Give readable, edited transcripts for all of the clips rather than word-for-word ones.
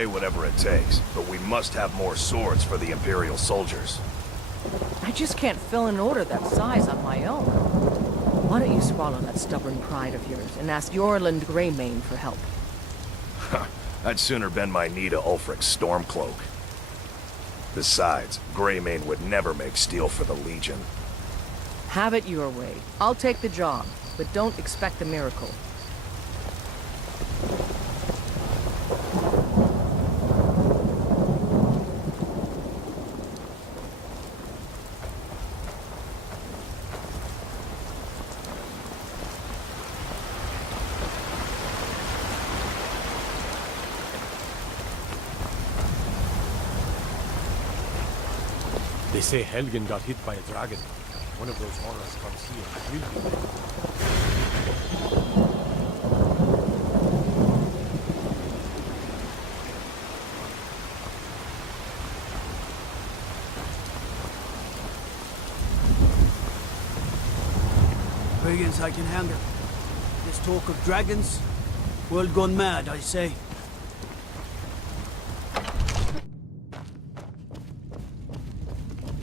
pay whatever it takes, but we must have more swords for the Imperial soldiers. I just can't fill an order that size on my own. Why don't you swallow that stubborn pride of yours and ask Yorland Greymane for help? I'd sooner bend my knee to Ulfric's Stormcloak. Besides, Greymane would never make steel for the Legion. Have it your way. I'll take the job, but don't expect a miracle. They say Helgen got hit by a dragon. One of those horrors comes here. Brigands I can handle. This talk of dragons, world gone mad, I say.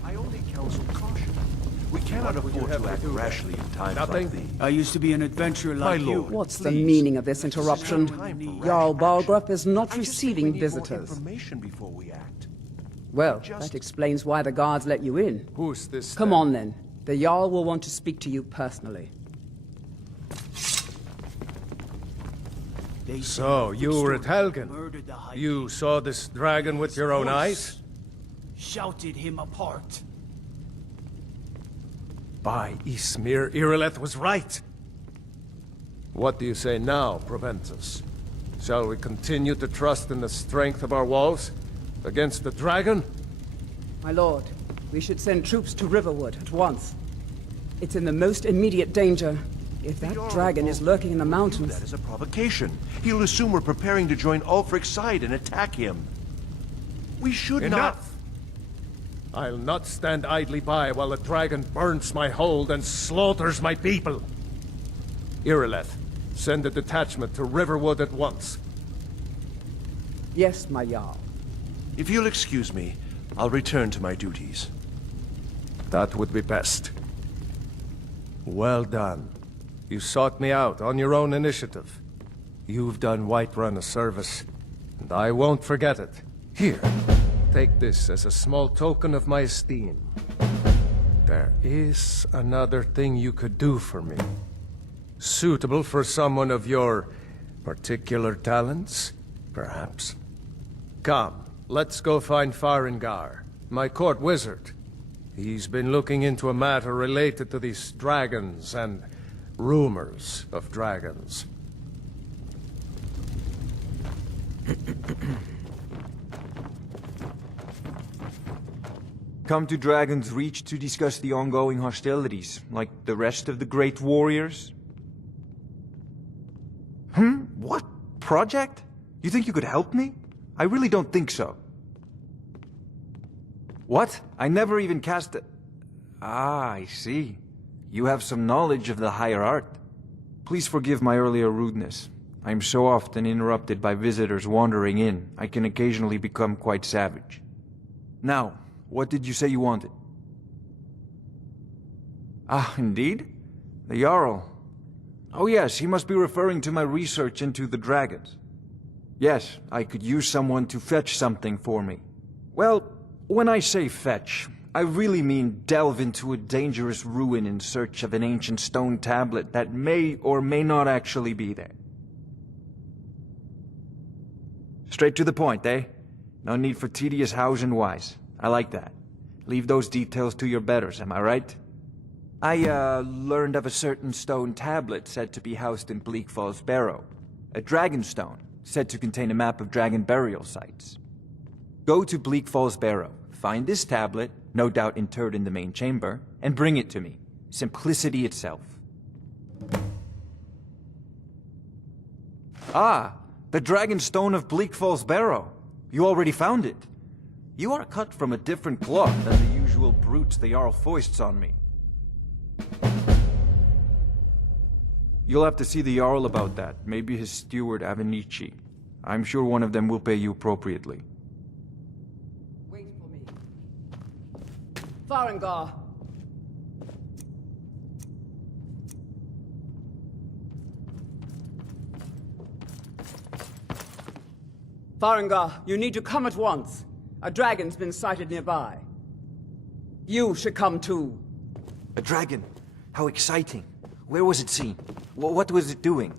I only counsel caution. We cannot afford to act rashly in times like these. I used to be an adventurer like you. What's the meaning of this interruption? Jarl Balgrup is not receiving visitors. Information before we act. Well, that explains why the guards let you in. Who's this? Come on then. The Jarl will want to speak to you personally. They say So, you were at Helgen? murdered the High You King. saw this dragon with your own eyes? Shouted him apart. By Ysmir, Irileth was right. What do you say now, Proventus? Shall we continue to trust in the strength of our walls against the dragon? My lord, we should send troops to Riverwood at once. It's in the most immediate danger. If that dragon is lurking in the mountains... That is a provocation. He'll assume we're preparing to join Ulfric's side and attack him. We should not... Enough! I'll not stand idly by while the dragon burns my hold and slaughters my people. Irileth, send a detachment to Riverwood at once. Yes, my Jarl. If you'll excuse me, I'll return to my duties. That would be best. Well done. You sought me out on your own initiative. You've done Whiterun a service, and I won't forget it. Here, take this as a small token of my esteem. There is another thing you could do for me. Suitable for someone of your particular talents, perhaps. Come, let's go find Farengar, my court wizard. He's been looking into a matter related to these dragons and rumors of dragons. Come to Dragon's Reach to discuss the ongoing hostilities, like the rest of the great warriors? What? Project? You think you could help me? I really don't think so. What? I never even cast a... Ah, I see. You have some knowledge of the higher art. Please forgive my earlier rudeness. I am so often interrupted by visitors wandering in, I can occasionally become quite savage. Now, what did you say you wanted? Ah, indeed? The Jarl. Oh yes, he must be referring to my research into the dragons. Yes, I could use someone to fetch something for me. Well, when I say fetch, I really mean delve into a dangerous ruin in search of an ancient stone tablet that may or may not actually be there. Straight to the point, eh? No need for tedious hows and whys. I like that. Leave those details to your betters, am I right? I, learned of a certain stone tablet said to be housed in Bleak Falls Barrow. A dragon stone, said to contain a map of dragon burial sites. Go to Bleak Falls Barrow, find this tablet, no doubt interred in the main chamber, and bring it to me. Simplicity itself. Ah, the dragon stone of Bleak Falls Barrow. You already found it. You are cut from a different cloth than the usual brutes the Jarl foists on me. You'll have to see the Jarl about that, maybe his steward Avenici. I'm sure one of them will pay you appropriately. Wait for me. Farengar! Farengar, you need to come at once. A dragon's been sighted nearby. You should come too. A dragon? How exciting. Where was it seen? What was it doing?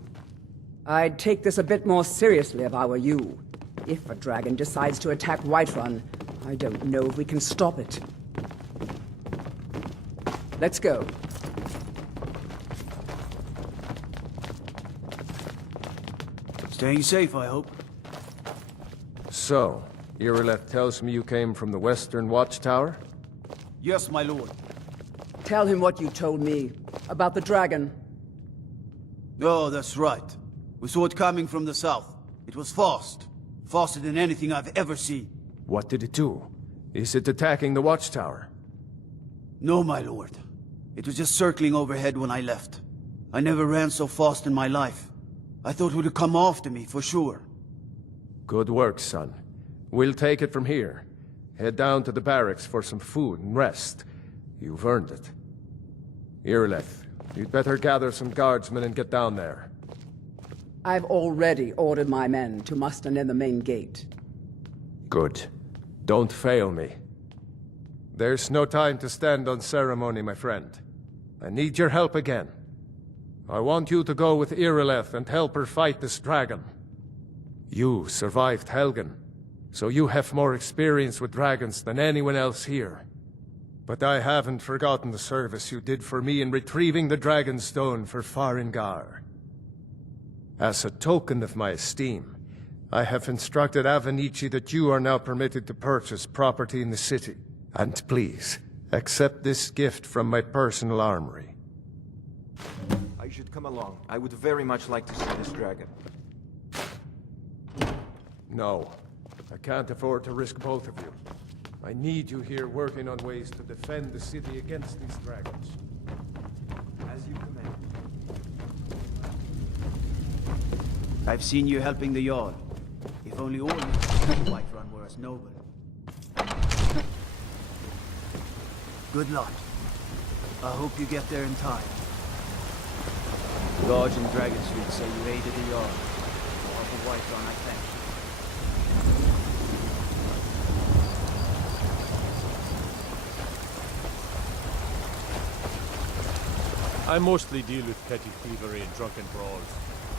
I'd take this a bit more seriously if I were you. If a dragon decides to attack Whiterun, I don't know if we can stop it. Let's go. Staying safe, I hope. So, Irileth tells me you came from the Western Watchtower? Yes, my lord. Tell him what you told me about the dragon. Oh, that's right. We saw it coming from the south. It was fast. Faster than anything I've ever seen. What did it do? Is it attacking the Watchtower? No, my lord. It was just circling overhead when I left. I never ran so fast in my life. I thought it would come after me, for sure. Good work, son. We'll take it from here. Head down to the barracks for some food and rest. You've earned it. Irileth, you'd better gather some guardsmen and get down there. I've already ordered my men to muster near the main gate. Good. Don't fail me. There's no time to stand on ceremony, my friend. I need your help again. I want you to go with Irileth and help her fight this dragon. You survived Helgen, so you have more experience with dragons than anyone else here. But I haven't forgotten the service you did for me in retrieving the Dragon Stone for Farengar. As a token of my esteem, I have instructed Avenici that you are now permitted to purchase property in the city. And please, accept this gift from my personal armory. I should come along. I would very much like to see this dragon. No, I can't afford to risk both of you. I need you here working on ways to defend the city against these dragons. As you command. I've seen you helping the Jarl. If only all the Whiterun were as noble. Good luck. I hope you get there in time. Guards in Dragon Street say you aided the Jarl. Off of Whiterun, I thank you. I mostly deal with petty thievery and drunken brawls.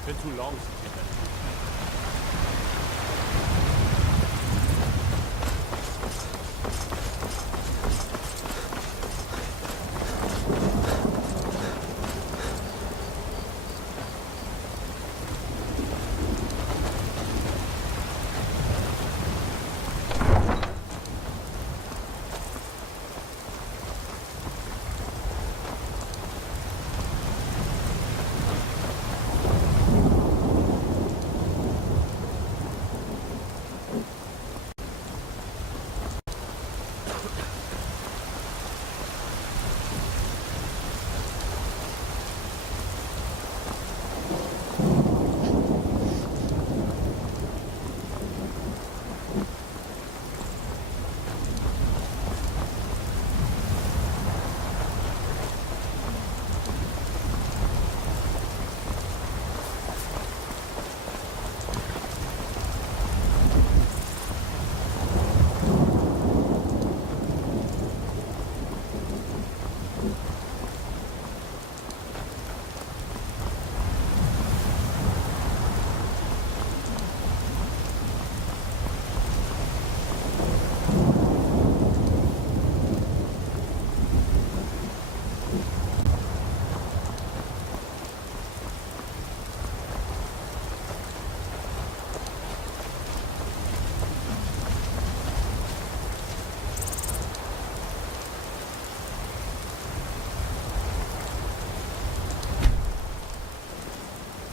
Been too long since you've been.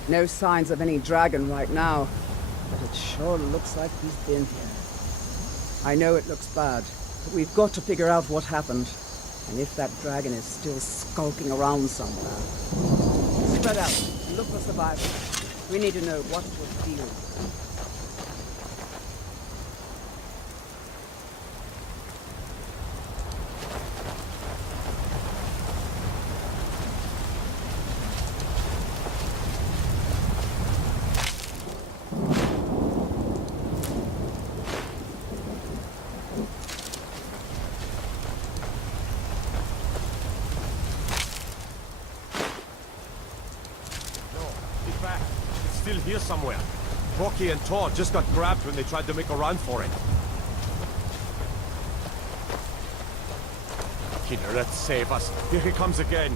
No signs of any dragon right now, but it sure looks like he's been here. I know it looks bad, but we've got to figure out what happened, and if that dragon is still skulking around somewhere. Spread out, and look for survivors. We need to know what was the deal. Here somewhere. Rocky and Todd just got grabbed when they tried to make a run for it. Killer, let's save us. Here he comes again.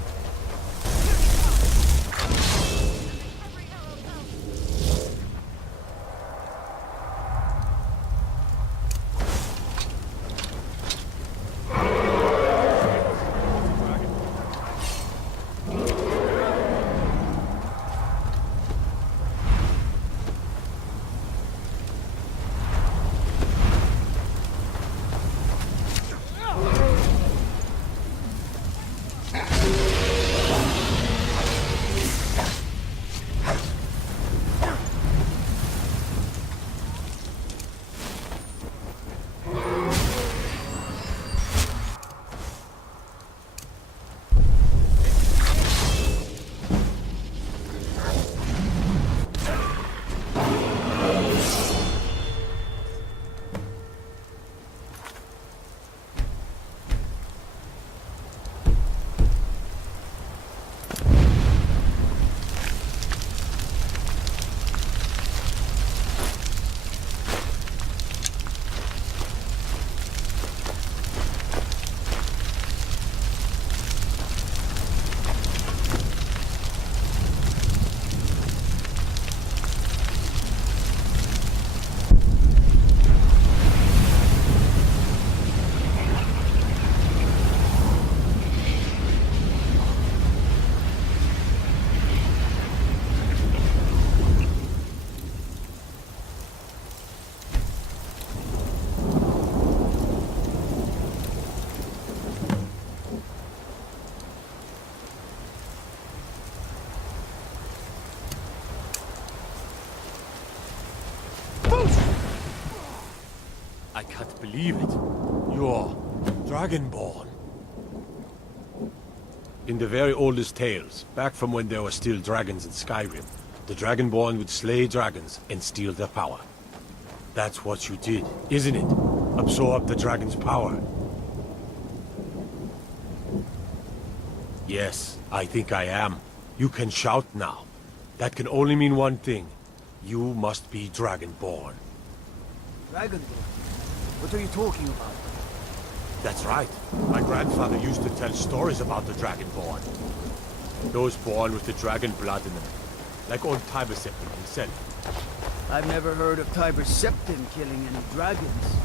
I can't believe it. You're Dragonborn. In the very oldest tales, back from when there were still dragons in Skyrim, the Dragonborn would slay dragons and steal their power. That's what you did, isn't it? Absorb the dragon's power. Yes, I think I am. You can shout now. That can only mean one thing. You must be Dragonborn. Dragonborn? What are you talking about? That's right. My grandfather used to tell stories about the Dragonborn. Those born with the dragon blood in them. Like old Tiber Septim himself. I've never heard of Tiber Septim killing any dragons.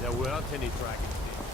There weren't any dragons there.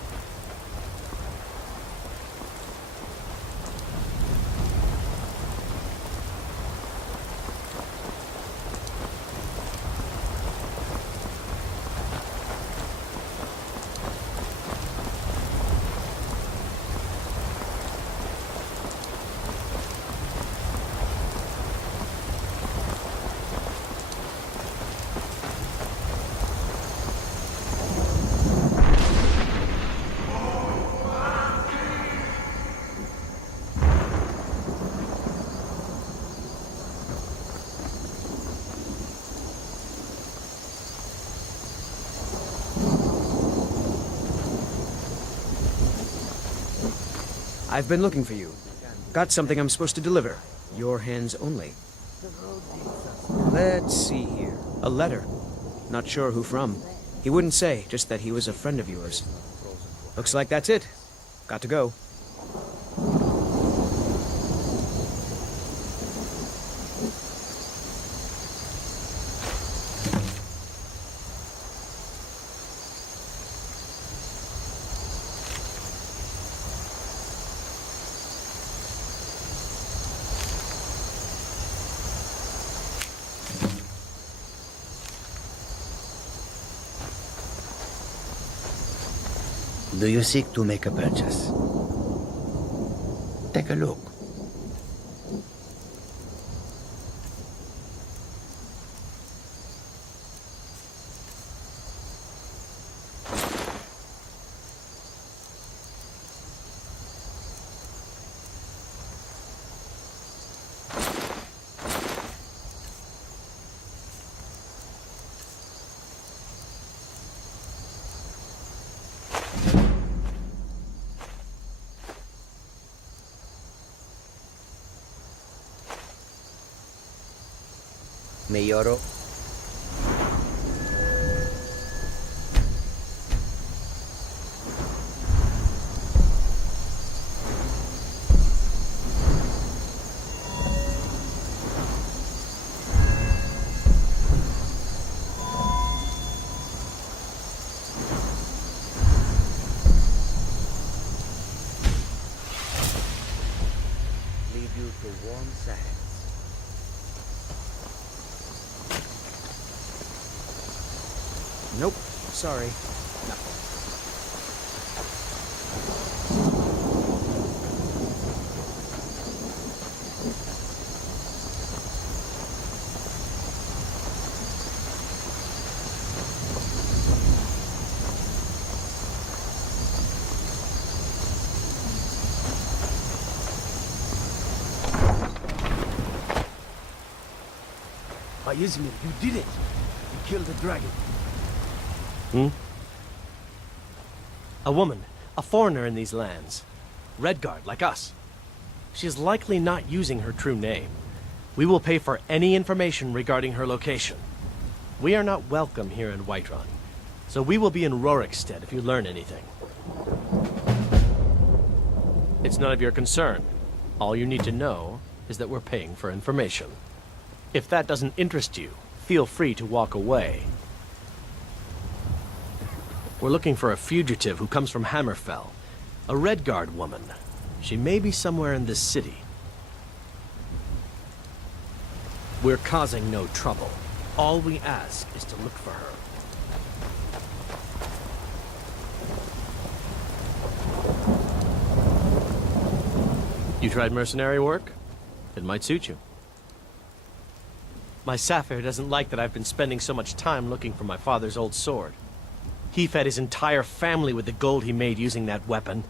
I've been looking for you. Got something I'm supposed to deliver. Your hands only. Let's see here. A letter. Not sure who from. He wouldn't say, just that he was a friend of yours. Looks like that's it. Got to go. Do you seek to make a purchase? Take a look. Mayoro. Lead you to warm sands. Nope. Sorry. Izmir, you did it! You killed the dragon. A woman, a foreigner in these lands. Redguard, like us. She is likely not using her true name. We will pay for any information regarding her location. We are not welcome here in Whiterun, so we will be in Rorikstead if you learn anything. It's none of your concern. All you need to know is that we're paying for information. If that doesn't interest you, feel free to walk away. We're looking for a fugitive who comes from Hammerfell. A Redguard woman. She may be somewhere in this city. We're causing no trouble. All we ask is to look for her. You tried mercenary work? It might suit you. My Sapphire doesn't like that I've been spending so much time looking for my father's old sword. He fed his entire family with the gold he made using that weapon.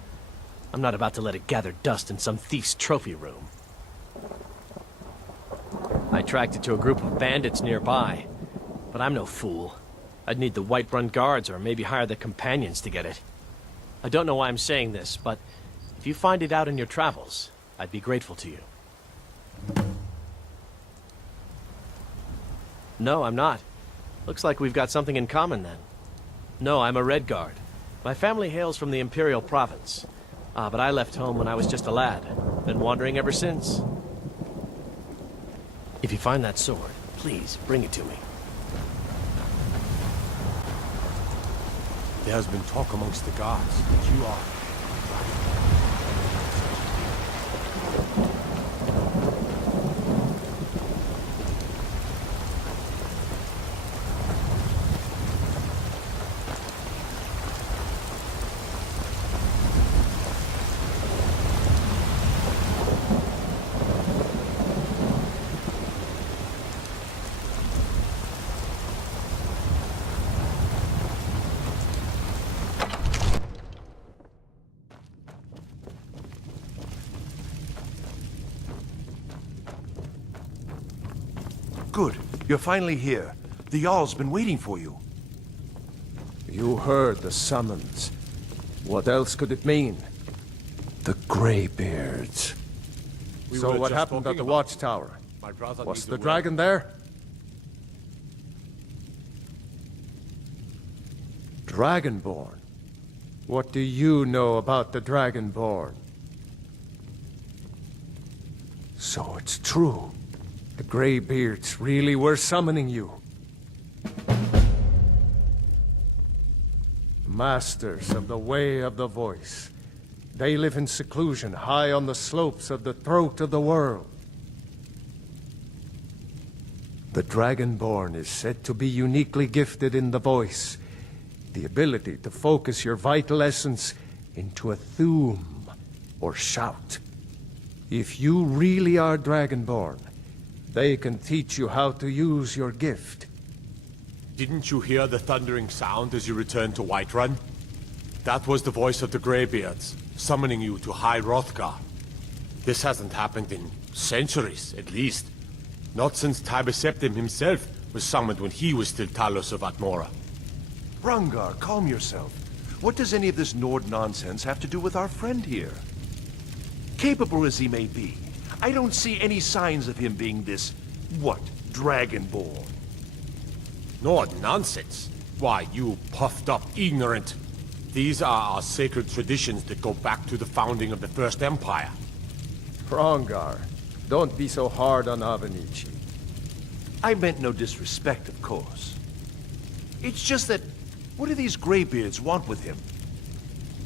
I'm not about to let it gather dust in some thief's trophy room. I tracked it to a group of bandits nearby, but I'm no fool. I'd need the Whiterun guards or maybe hire the companions to get it. I don't know why I'm saying this, but if you find it out in your travels, I'd be grateful to you. No, I'm not. Looks like we've got something in common then. No, I'm a Redguard. My family hails from the Imperial Province. But I left home when I was just a lad. Been wandering ever since. If you find that sword, please bring it to me. There has been talk amongst the guards that you are. Good. You're finally here. The Jarl's been waiting for you. You heard the summons. What else could it mean? The Greybeards. So what happened at the watchtower? Was the dragon there? Dragonborn? What do you know about the Dragonborn? So it's true. The Greybeards really were summoning you. Masters of the Way of the Voice. They live in seclusion high on the slopes of the throat of the world. The Dragonborn is said to be uniquely gifted in the voice, the ability to focus your vital essence into a thume or shout. If you really are Dragonborn, they can teach you how to use your gift. Didn't you hear the thundering sound as you returned to Whiterun? That was the voice of the Greybeards, summoning you to High Hrothgar. This hasn't happened in centuries, at least. Not since Tiber Septim himself was summoned when he was still Talos of Atmora. Rangar, calm yourself. What does any of this Nord nonsense have to do with our friend here? Capable as he may be, I don't see any signs of him being this, what, Dragonborn. No nonsense. Why, you puffed up ignorant. These are our sacred traditions that go back to the founding of the First Empire. Hrongar, don't be so hard on Avenici. I meant no disrespect, of course. It's just that, what do these Greybeards want with him?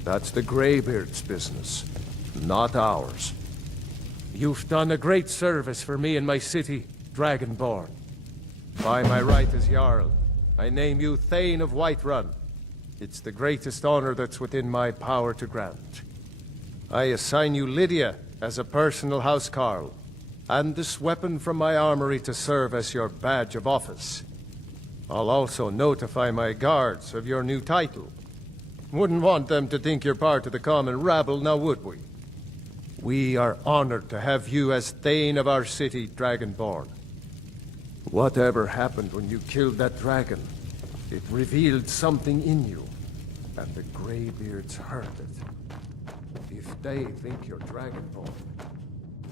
That's the Greybeard's business, not ours. You've done a great service for me and my city, Dragonborn. By my right as Jarl, I name you Thane of Whiterun. It's the greatest honor that's within my power to grant. I assign you Lydia as a personal housecarl, and this weapon from my armory to serve as your badge of office. I'll also notify my guards of your new title. Wouldn't want them to think you're part of the common rabble, now would we? We are honored to have you as Thane of our city, Dragonborn. Whatever happened when you killed that dragon, it revealed something in you, and the Greybeards heard it. If they think you're Dragonborn,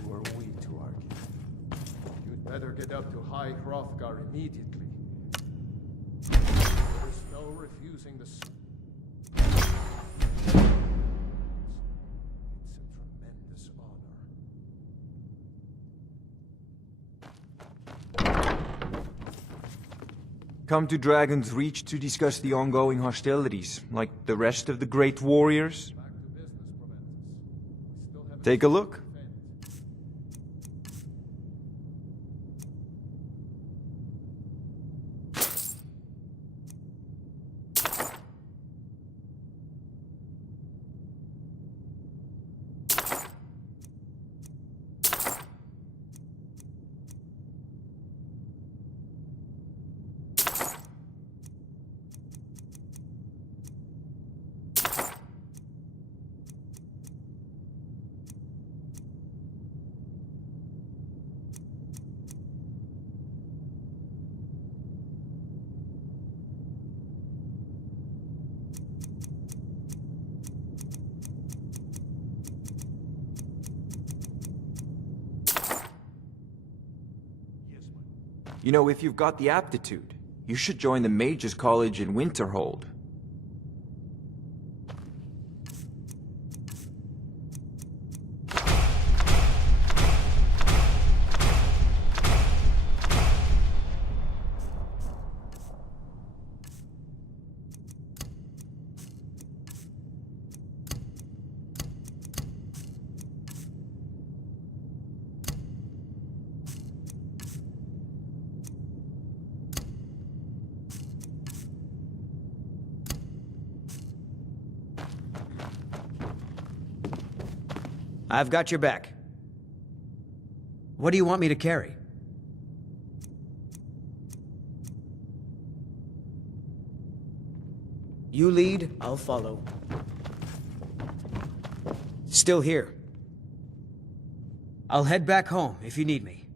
who are we to argue? You'd better get up to High Hrothgar immediately. There's no refusing the... It's a tremendous honor. Come to Dragon's Reach to discuss the ongoing hostilities, like the rest of the great warriors? Take a look. You know, if you've got the aptitude, you should join the Mages College in Winterhold. I've got your back. What do you want me to carry? You lead, I'll follow. Still here. I'll head back home if you need me.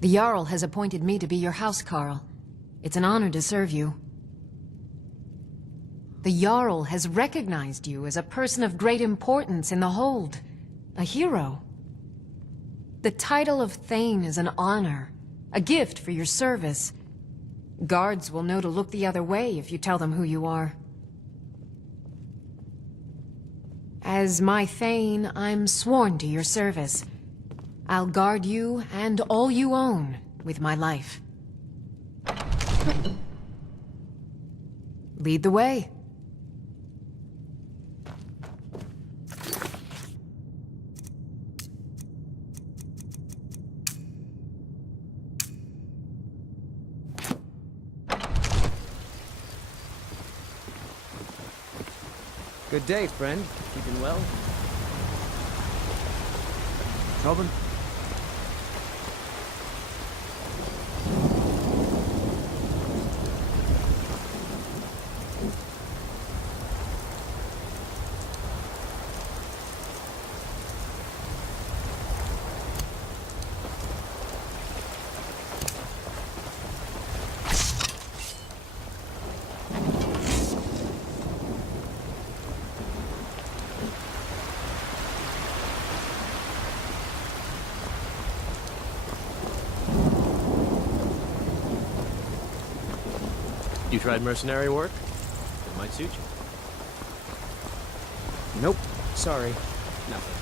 The Jarl has appointed me to be your housecarl. It's an honor to serve you. The Jarl has recognized you as a person of great importance in the Hold. A hero. The title of Thane is an honor, a gift for your service. Guards will know to look the other way if you tell them who you are. As my Thane, I'm sworn to your service. I'll guard you and all you own with my life. Lead the way. Good day, friend. Keeping well? Tobin? You tried mercenary work? It might suit you. Nope. Sorry. Nothing.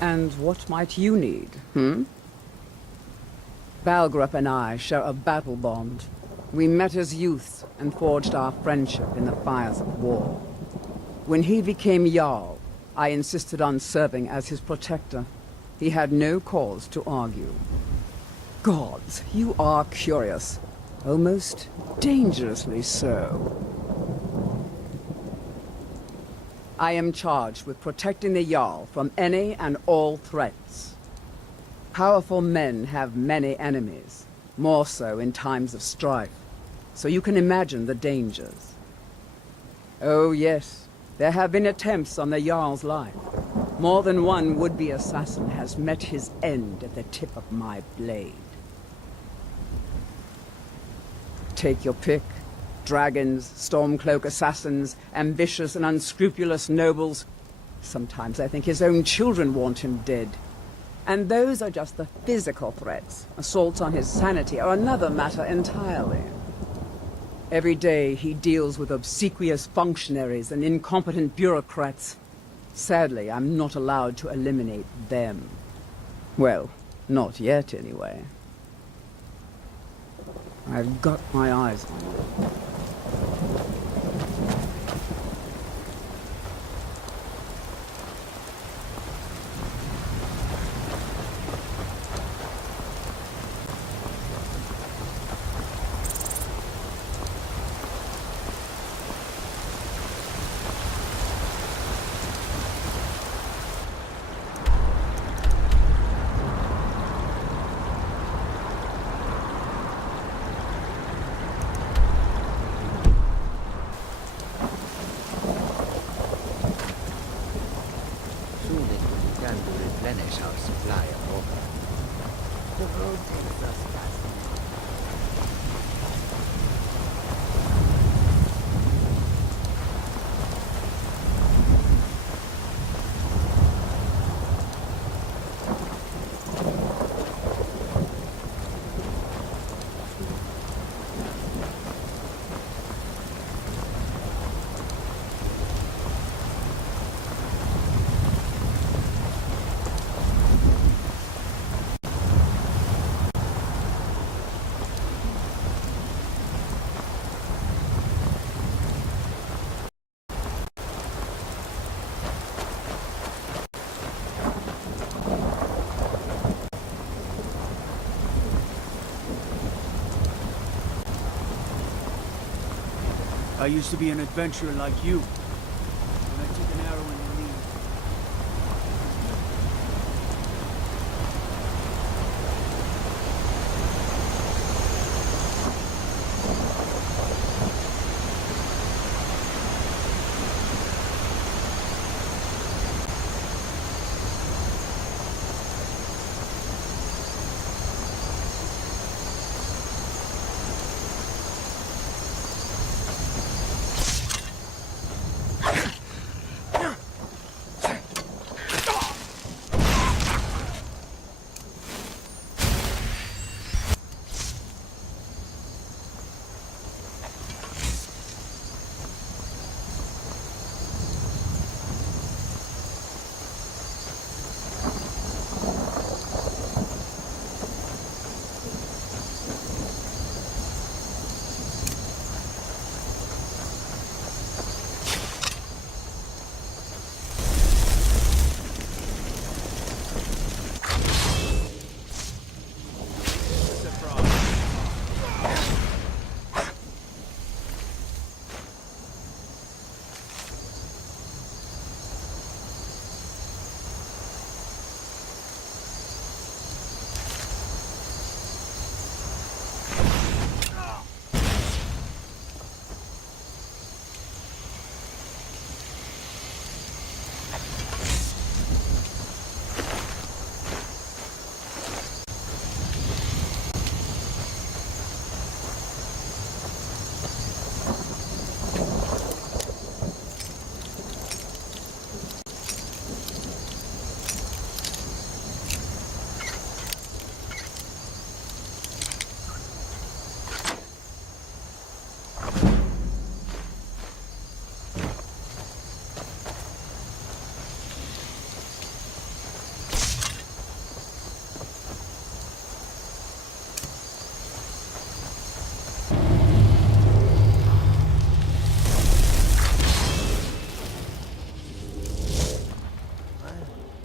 And what might you need, Balgrup and I share a battle bond. We met as youths and forged our friendship in the fires of war. When he became Jarl, I insisted on serving as his protector. He had no cause to argue. Gods, you are curious. Almost dangerously so. I am charged with protecting the Jarl from any and all threats. Powerful men have many enemies, more so in times of strife, so you can imagine the dangers. Oh yes, there have been attempts on the Jarl's life. More than one would-be assassin has met his end at the tip of my blade. Take your pick. Dragons, Stormcloak assassins, ambitious and unscrupulous nobles. Sometimes I think his own children want him dead. And those are just the physical threats. Assaults on his sanity are another matter entirely. Every day he deals with obsequious functionaries and incompetent bureaucrats. Sadly, I'm not allowed to eliminate them. Well, not yet anyway. I've got my eyes on you. Soon it will begin to replenish our supply of water. The road takes us past I used to be an adventurer like you. When I took an arrow in the knee.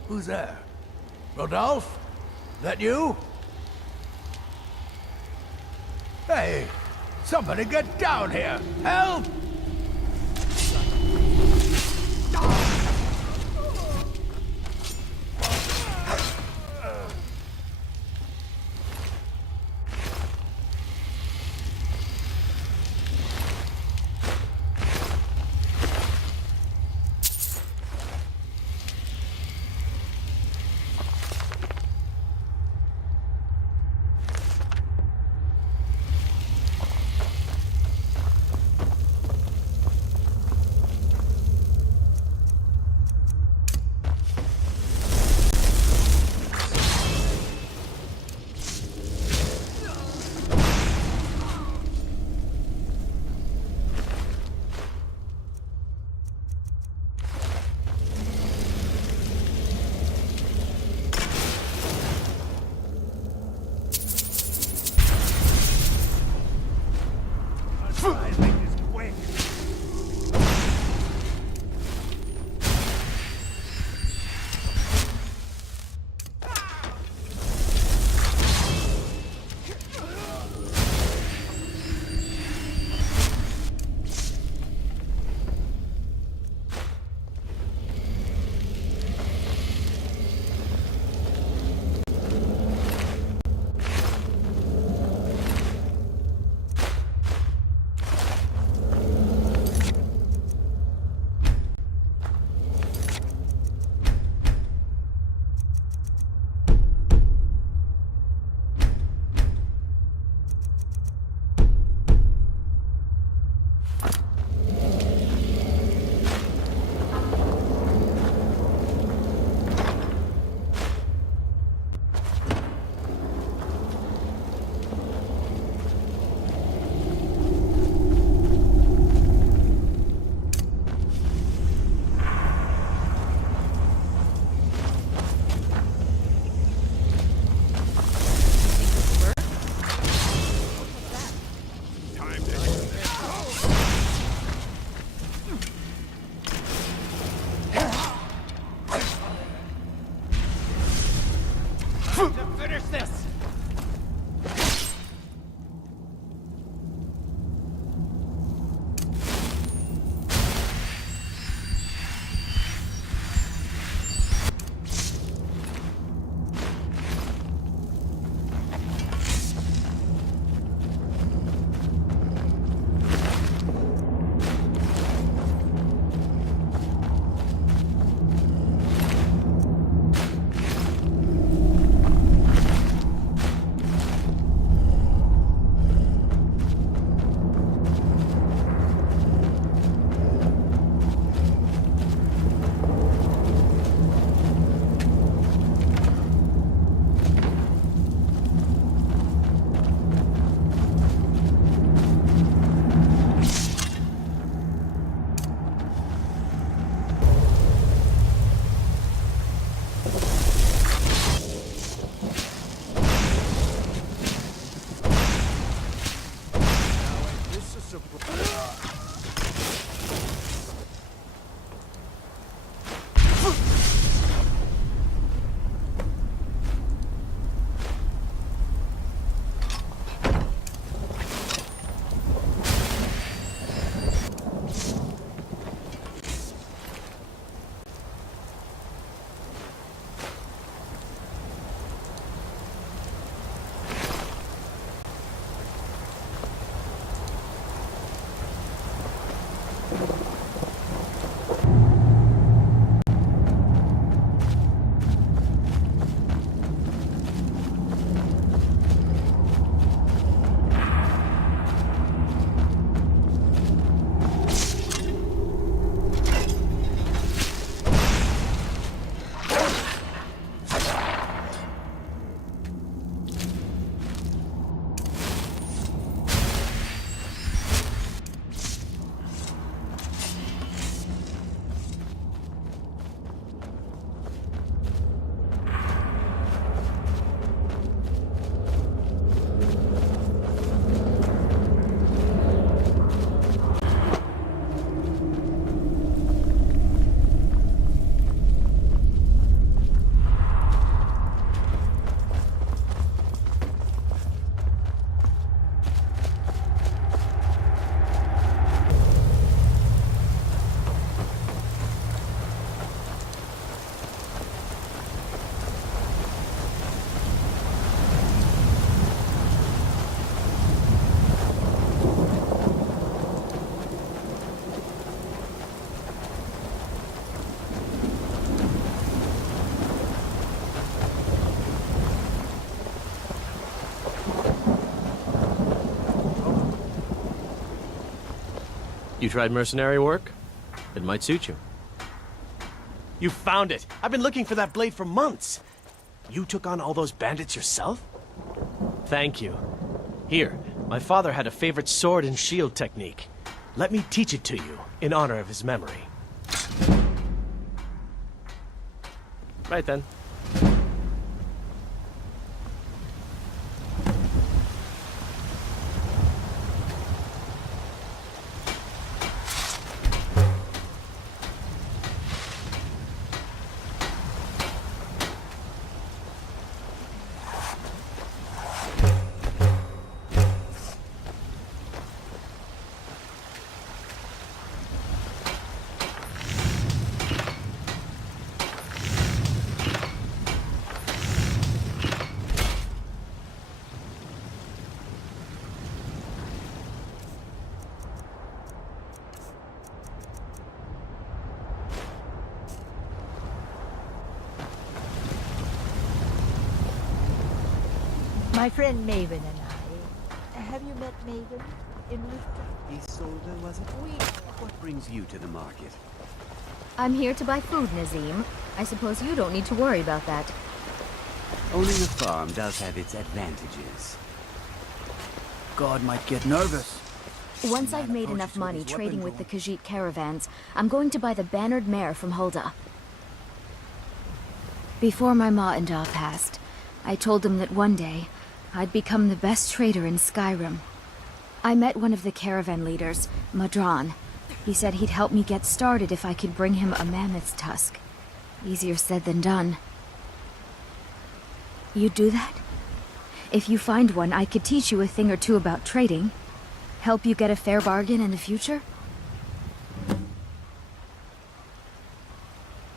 Who's there? Rodolphe? That you? Hey, somebody get down here! Help! You tried mercenary work? It might suit you. You found it! I've been looking for that blade for months! You took on all those bandits yourself? Thank you. Here, my father had a favorite sword and shield technique. Let me teach it to you, in honor of his memory. Right then. My friend Maven and I. Have you met Maven in Riften? Isolde, was it? What brings you to the market? I'm here to buy food, Nazim. I suppose you don't need to worry about that. Owning a farm does have its advantages. God might get nervous. Once I've made enough money trading with the Khajiit caravans, I'm going to buy the bannered mare from Hulda. Before my ma and Da passed, I told them that one day, I'd become the best trader in Skyrim. I met one of the caravan leaders, Madran. He said he'd help me get started if I could bring him a mammoth's tusk. Easier said than done. You'd do that? If you find one, I could teach you a thing or two about trading. Help you get a fair bargain in the future?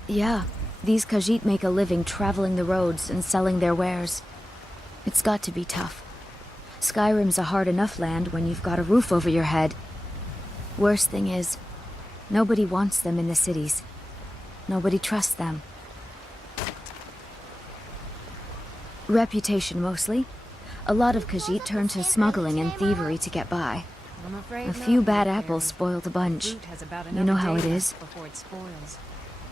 Yeah, these Khajiit make a living traveling the roads and selling their wares. It's got to be tough. Skyrim's a hard enough land when you've got a roof over your head. Worst thing is, nobody wants them in the cities. Nobody trusts them. Reputation, mostly. A lot of Khajiit turn to smuggling and thievery to get by. A few bad apples spoil the bunch. You know how it is.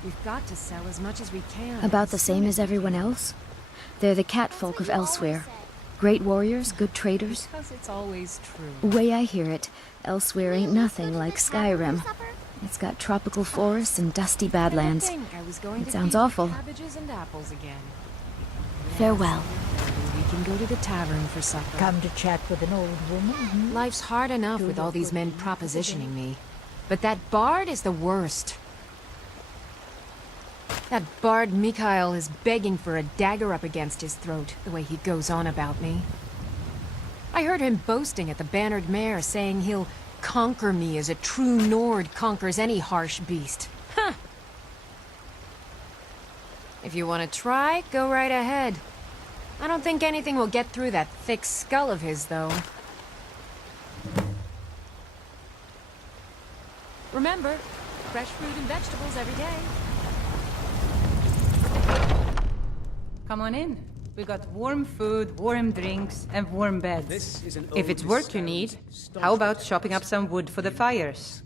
We've got to sell as much as we can. About the same as everyone else? They're the catfolk of elsewhere. Great warriors, good traders. Because it's always true. Way I hear it, elsewhere ain't nothing like Skyrim. It's got tropical forests and dusty badlands. It sounds awful. Cabbages and apples again. Farewell. We can go to the tavern for supper. Come to chat with an old woman? Life's hard enough with all these men propositioning me. But that bard is the worst. That bard Mikhail is begging for a dagger up against his throat, the way he goes on about me. I heard him boasting at the bannered mare, saying he'll conquer me as a true Nord conquers any harsh beast. Huh! If you want to try, go right ahead. I don't think anything will get through that thick skull of his, though. Remember, fresh fruit and vegetables every day. Come on in. We got warm food, warm drinks, and warm beds. If it's work you need, how about chopping up some wood for the fires?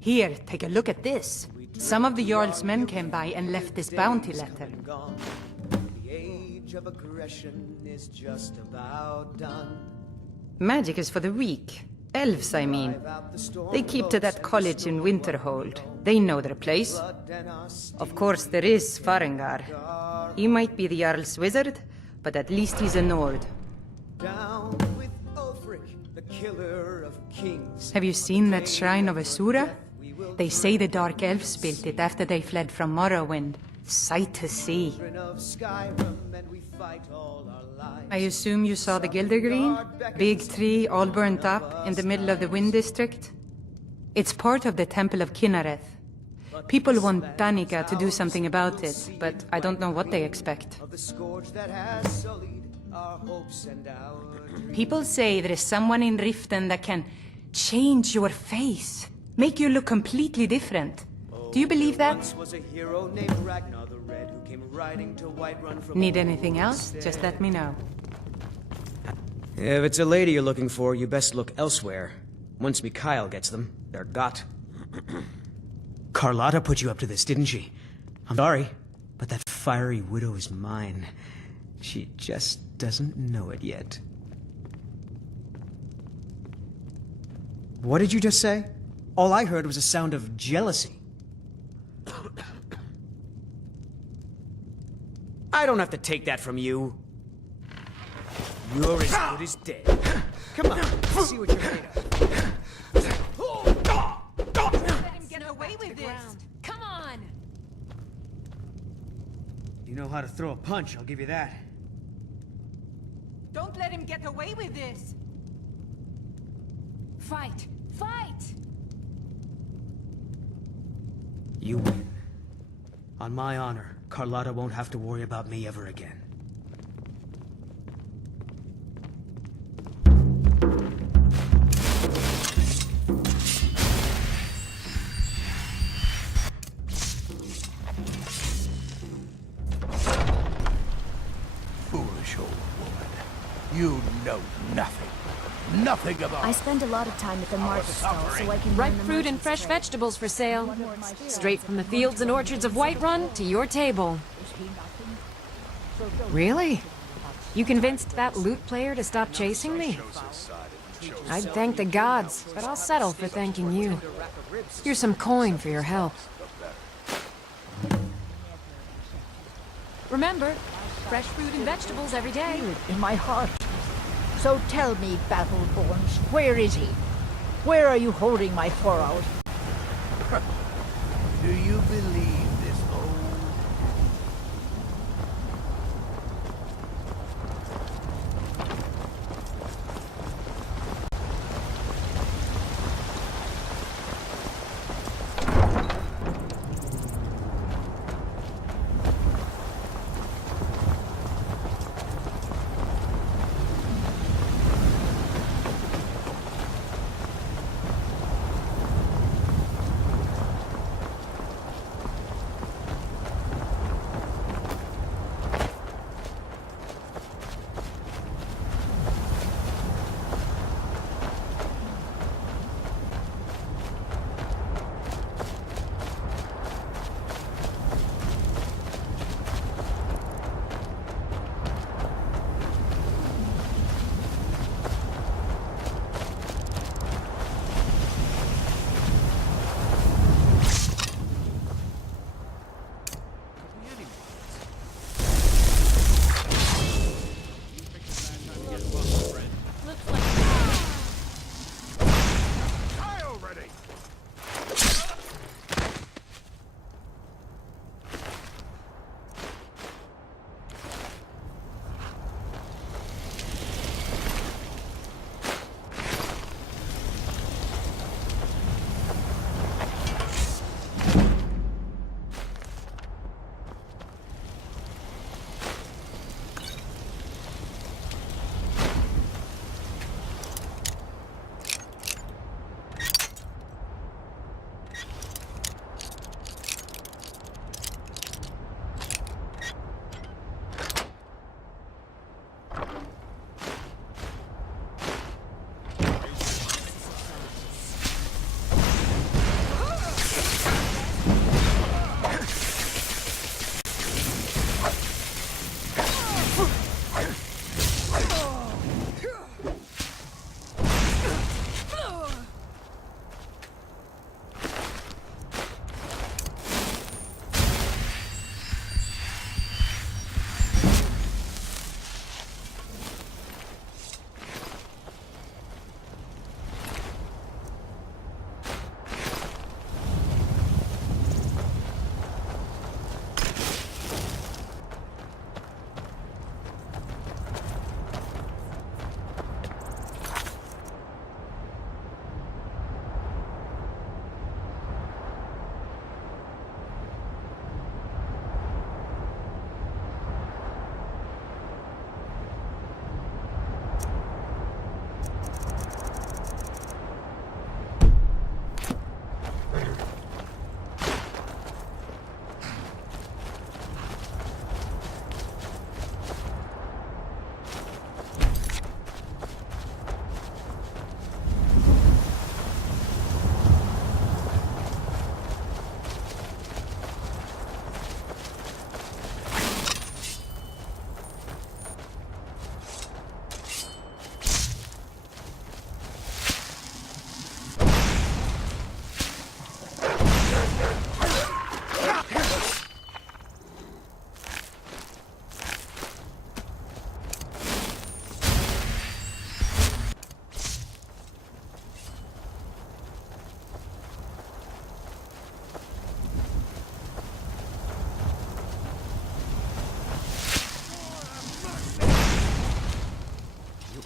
Here, take a look at this. Some of the Jarl's men came by and left this bounty letter. The age of aggression is just about done. Magic is for the weak. Elves, I mean. They keep to that college in Winterhold. They know their place. Of course, there is Farengar. He might be the Jarl's wizard, but at least he's a Nord. Down with Ulfric, the killer of kings. Have you seen that shrine of Asura? They say the Dark Elves built it after they fled from Morrowind. Sight to see. I assume you saw the Gildergreen? Big tree all burnt up in the middle of the Wind District? It's part of the Temple of Kynareth. People want Danica to do something about it, but I don't know what they expect. People say there is someone in Riften that can change your face, make you look completely different. Do you believe that? Need anything else? Just let me know. If it's a lady you're looking for, you best look elsewhere. Once Mikhail gets them, they're got. Carlotta put you up to this, didn't she? I'm sorry, but that fiery widow is mine. She just doesn't know it yet. What did you just say? All I heard was a sound of jealousy. I don't have to take that from you. You're as good as dead. Come on, let's see what you're made of. Let him get away with this! Come on! You know how to throw a punch, I'll give you that. Don't let him get away with this! Fight! Fight! You win. On my honor, Carlotta won't have to worry about me ever again. Foolish old woman. You know nothing. Nothing about... I spend a lot of time at the market stall so I can Ripe learn the fruit and merchant's fresh trade. vegetables for sale. Straight from the fields and orchards of Whiterun to your table. Really? You convinced that lute player to stop chasing me? I'd thank the gods, but I'll settle for thanking you. Here's some coin for your help. Remember, fresh fruit and vegetables every day. In my heart. So tell me, Battleborns, where is he? Where are you holding my furrows? Do you believe this old...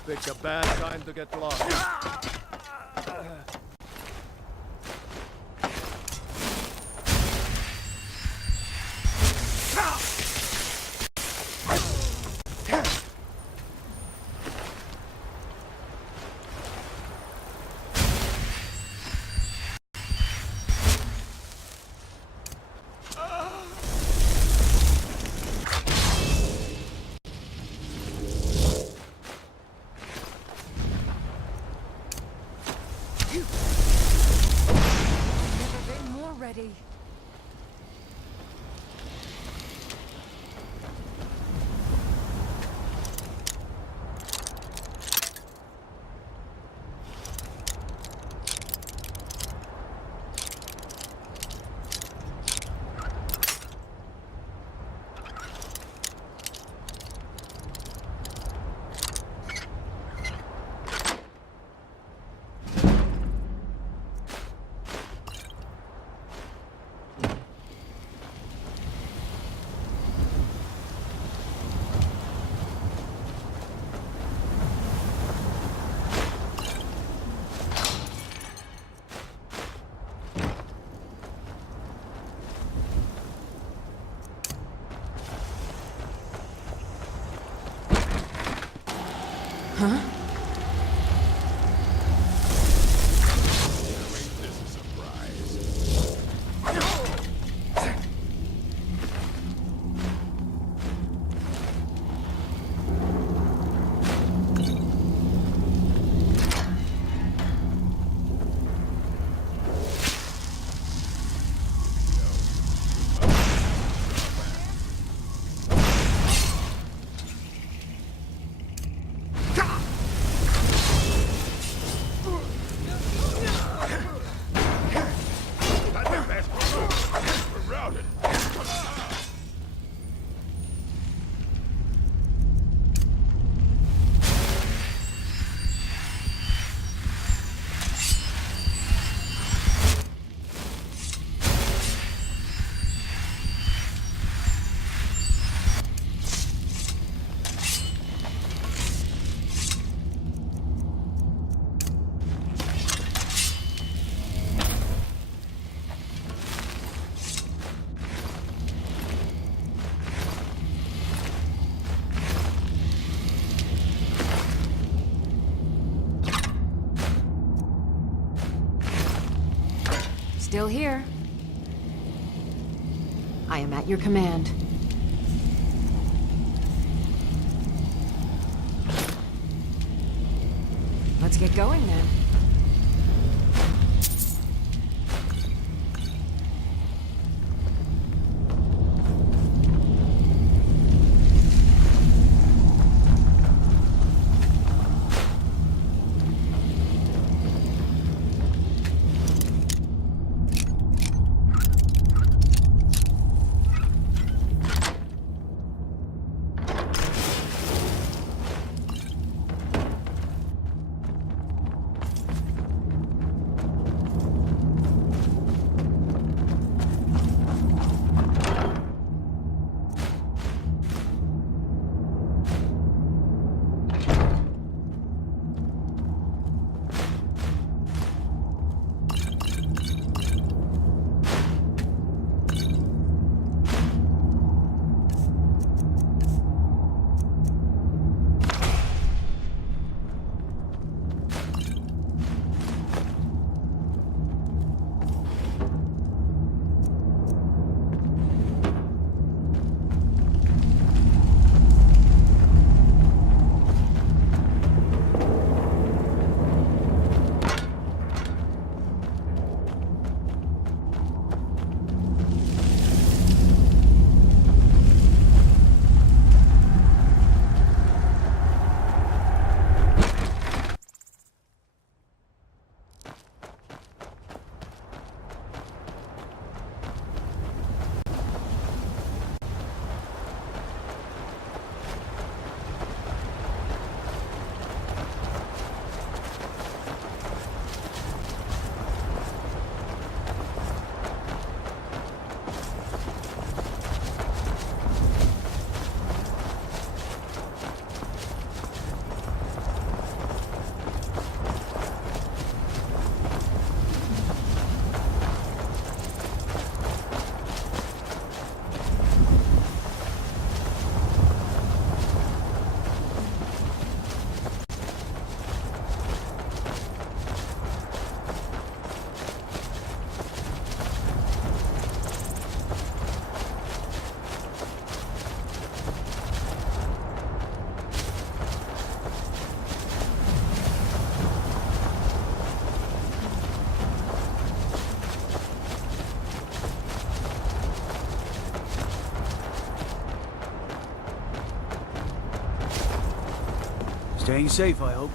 picked a bad time to get lost. Never been more ready. Huh? Still here. I am at your command. Let's get going then. Staying safe, I hope.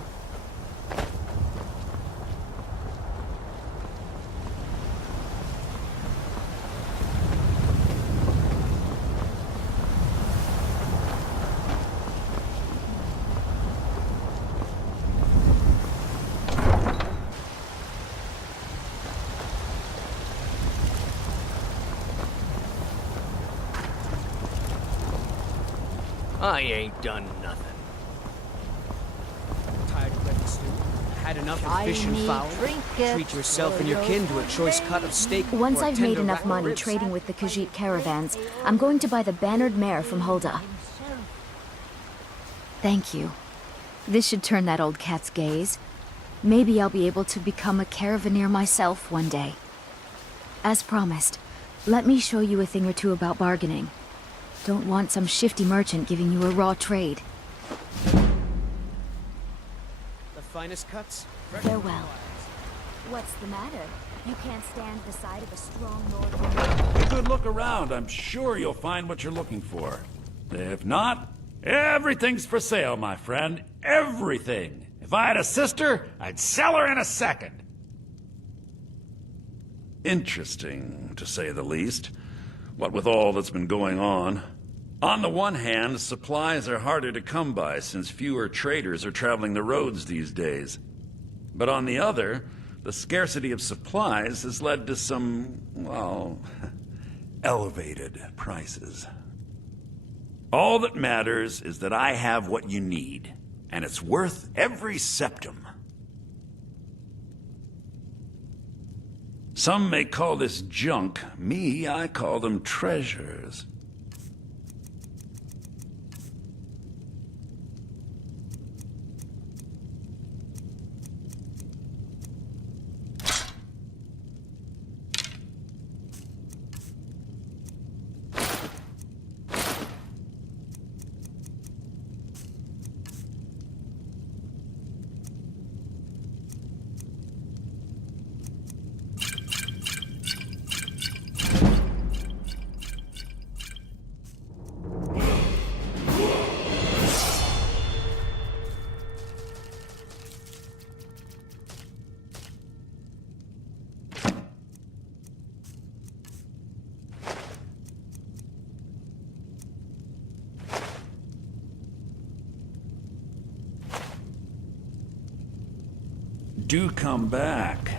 I ain't done nothing. Tired of letting stew? Had enough of fish and fowl? Treat yourself and your kin to a choice cut of steak. Once or a I've made tender enough rack of money ribs. trading with the Khajiit caravans, I'm going to buy the bannered mare from Hulda. Thank you. This should turn that old cat's gaze. Maybe I'll be able to become a caravaneer myself one day. As promised, let me show you a thing or two about bargaining. Don't want some shifty merchant giving you a raw trade. The finest cuts? Farewell. What's the matter? You can't stand the sight of a strong northern... A good look around. I'm sure you'll find what you're looking for. If not, everything's for sale, my friend. Everything. If I had a sister, I'd sell her in a second. Interesting, to say the least. What with all that's been going on. On the one hand, supplies are harder to come by since fewer traders are traveling the roads these days. But on the other, the scarcity of supplies has led to some, well, elevated prices. All that matters is that I have what you need, and it's worth every septum. Some may call this junk. Me, I call them treasures. Do come back.